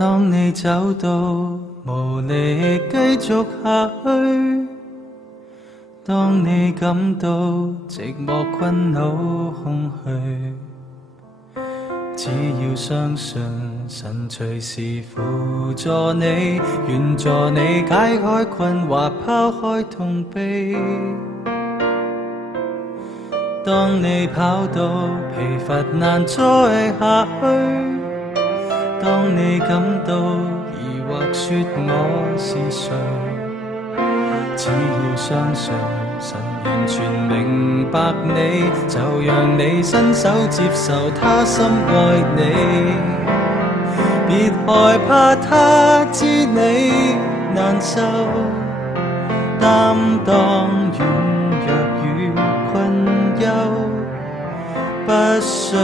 當你走到無力繼續下去，當你感到寂寞困惱空虛，只要相信神隨時輔助你，願助你解開困惑，拋開痛悲。當你跑到疲乏難再下去，當你感到疑惑說我是誰，只要相信神完全明白你，就讓你伸手接受他深愛你。別害怕他知你難受，擔當軟弱與困憂，不需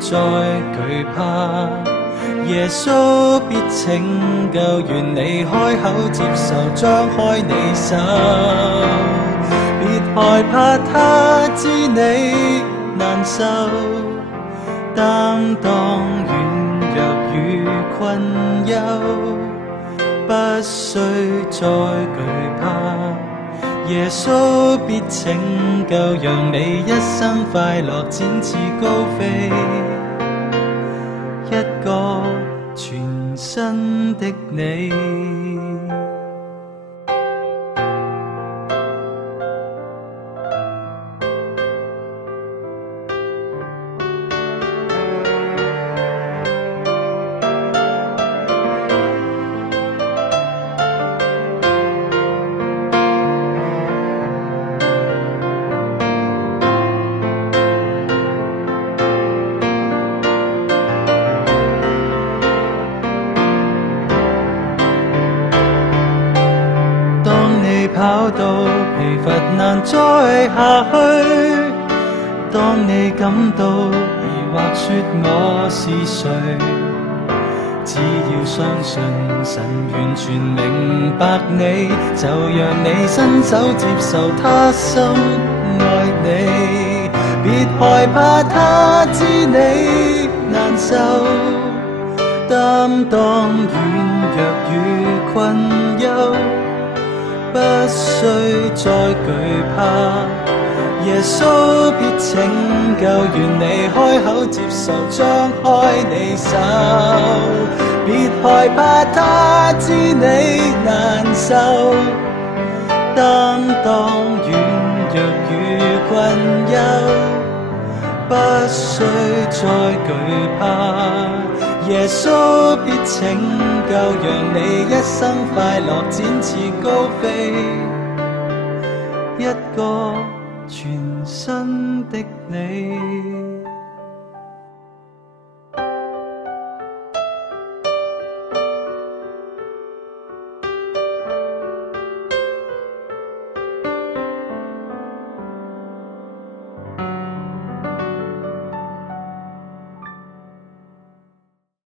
再懼怕，耶穌必拯救，願你開口接受，張開你手。別害怕他知你難受，擔當軟弱與困憂，不需再懼怕，耶穌必拯救，讓你一生快樂展翅高飛，一個全新的你。跑到疲乏難再下去，當你感到疑惑說我是誰，只要相信神完全明白你，就讓你伸手接受他深愛你。別害怕他知你難受，擔當軟弱與困憂，不需再懼怕，耶穌必拯救，願你開口接受，張開你手。別害怕他知你難受，擔當軟弱與困憂，不需再懼怕，耶穌必拯救，讓你一生快樂展翅高飛，一個全新的你。